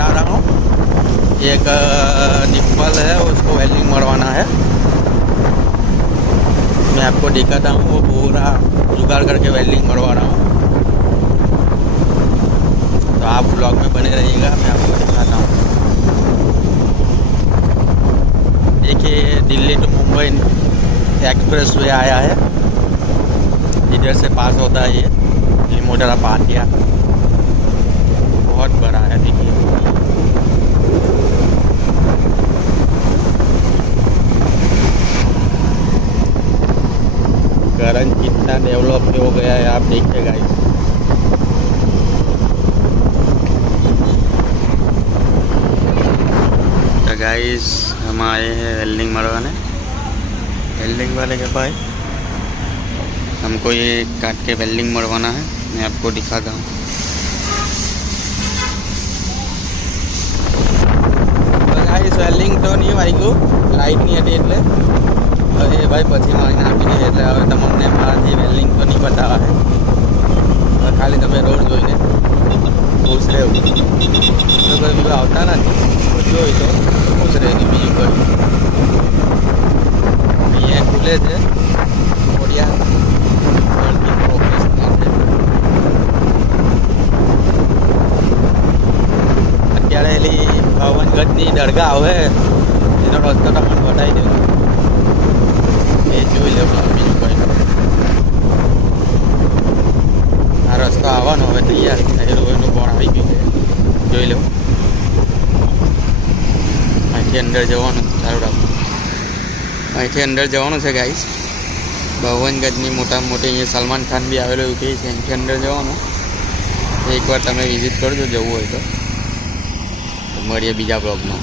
जा रहा हूँ। एक निप्पल है, उसको वेल्डिंग मरवाना है। मैं आपको दिखाता हूँ, वो पूरा जुगाड़ करके वेल्डिंग मरवा रहा हूँ। तो आप ब्लॉग में बने रहिएगा, मैं आपको दिखाता हूँ। देखिए, Delhi to Mumbai expressway आया है, इधर से पास होता है ये लिमोडरा पाटिया, बहुत बड़ा है। देखिए करंट कितना डेवलप हो गया है, आप देखिए गाइस। तो गाइस हम आए हैं वेल्डिंग मरवाने। वेल्डिंग वाले के पास हमको ये काट के वेल्डिंग मरवाना है, मैं आपको दिखाता हूँ। तो गाइस वेल्डिंग तो नहीं वाग्યું, લાઇટ नहीं હતી એટલે હવે ભાઈ પછી મારીને આપી દઈએ, એટલે હવે તમને મારાથી વેલ્ડિંગ તો નહીં બતાવવા है, હવે ખાલી તમે રોડ જોઈને ખુશ રહેવું। તો કોઈ બીજું આવતા નથી, જોઈ તો ખુશ રહેજો, બીજું કોઈ અહીંયા ખુલે છે ઓડિયા વર્કિંગ પ્રોગ્રેસ માટે। અત્યારે એલી ભવનગઢની દરગાહ આવે એનો રસ્તો તમને બતાવી દઉં, એ જોઈ લેવું, બીજું કોઈ નથી। આ રસ્તો આવવાનો હવે તૈયાર થયેલું, એનું પણ આવી ગયું છે, જોઈ લેવું। અહીંથી અંદર જવાનું, ચાલુ રાખવું। અહીંથી અંદર જવાનું છે ગાઈસ, ભવનગઢની મોટામાં મોટી અહીંયા સલમાન ખાન બી આવેલો એવું કહે છે, અહીંથી અંદર જવાનું। એકવાર તમે વિઝિટ કરજો, જવું હોય તો। મળીએ બીજા બ્લોગમાં।